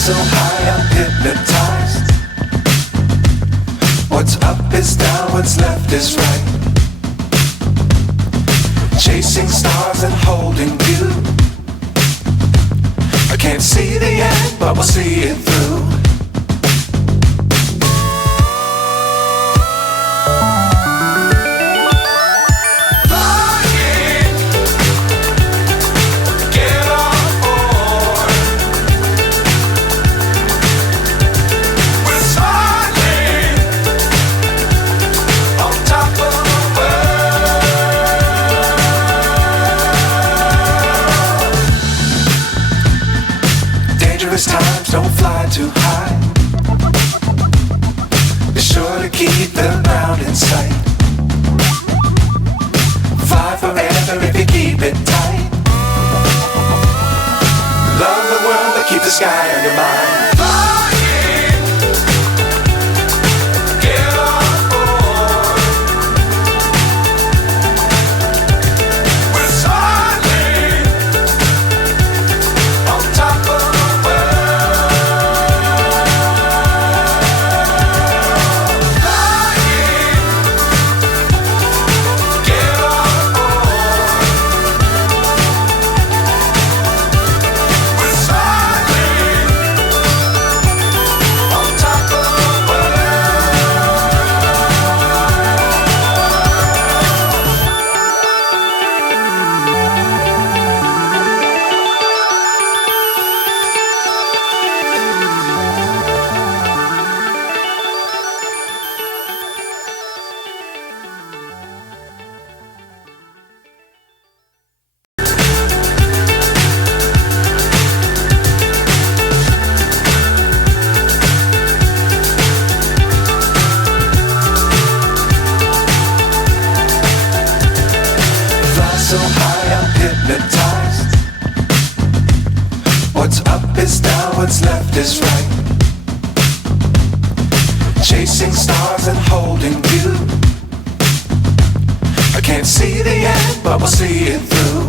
So high, I'm hypnotized. What's up is down, what's left is right. Chasing stars and holding you. I can't see the end, but we'll see it through. Times don't fly too high. Be sure to keep the ground in sight. Fly forever if you keep it tight. Love the world but keep the sky on your mind. So high, I'm hypnotized. What's up is down, what's left is right. Chasing stars and holding you. I can't see the end, but we'll see it through.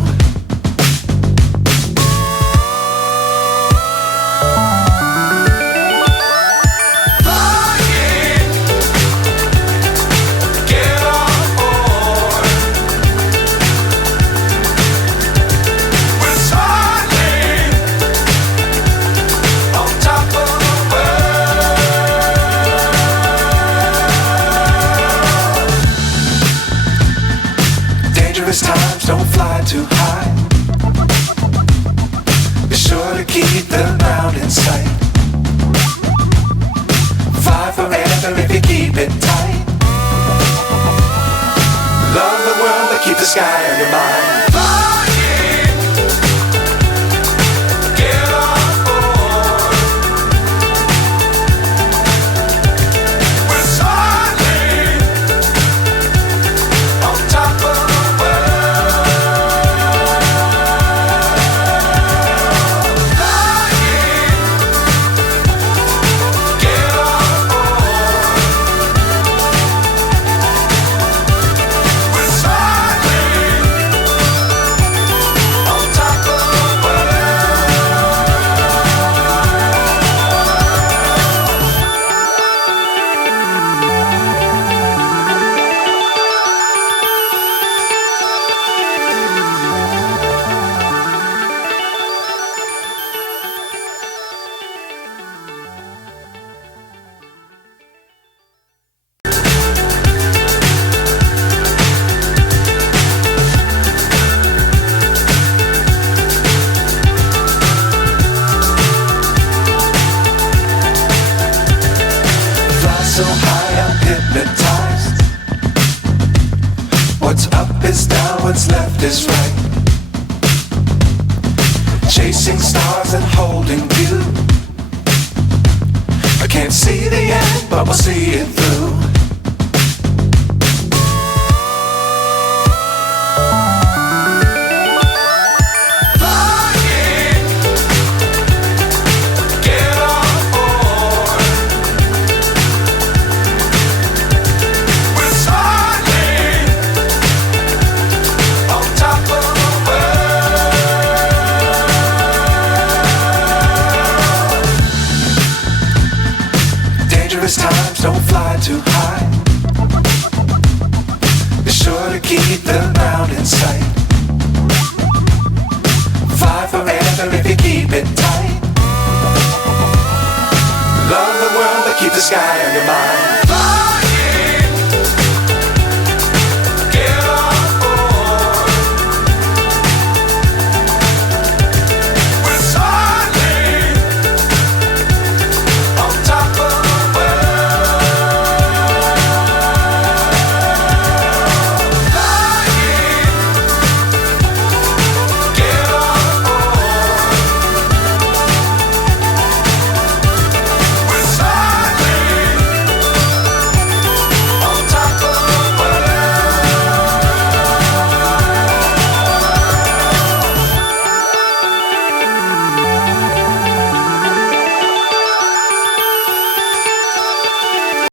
Times don't fly too high. Be sure to keep the ground in sight. Fly forever if you keep it tight. Love the world but keep the sky on your mind. up is down, what's left is right. Chasing stars and holding you. I can't see the end, but we'll see it through. Times don't fly too high. Be sure to keep the ground in sight. Fly forever if you keep it tight. Love the world but keep the sky on your mind.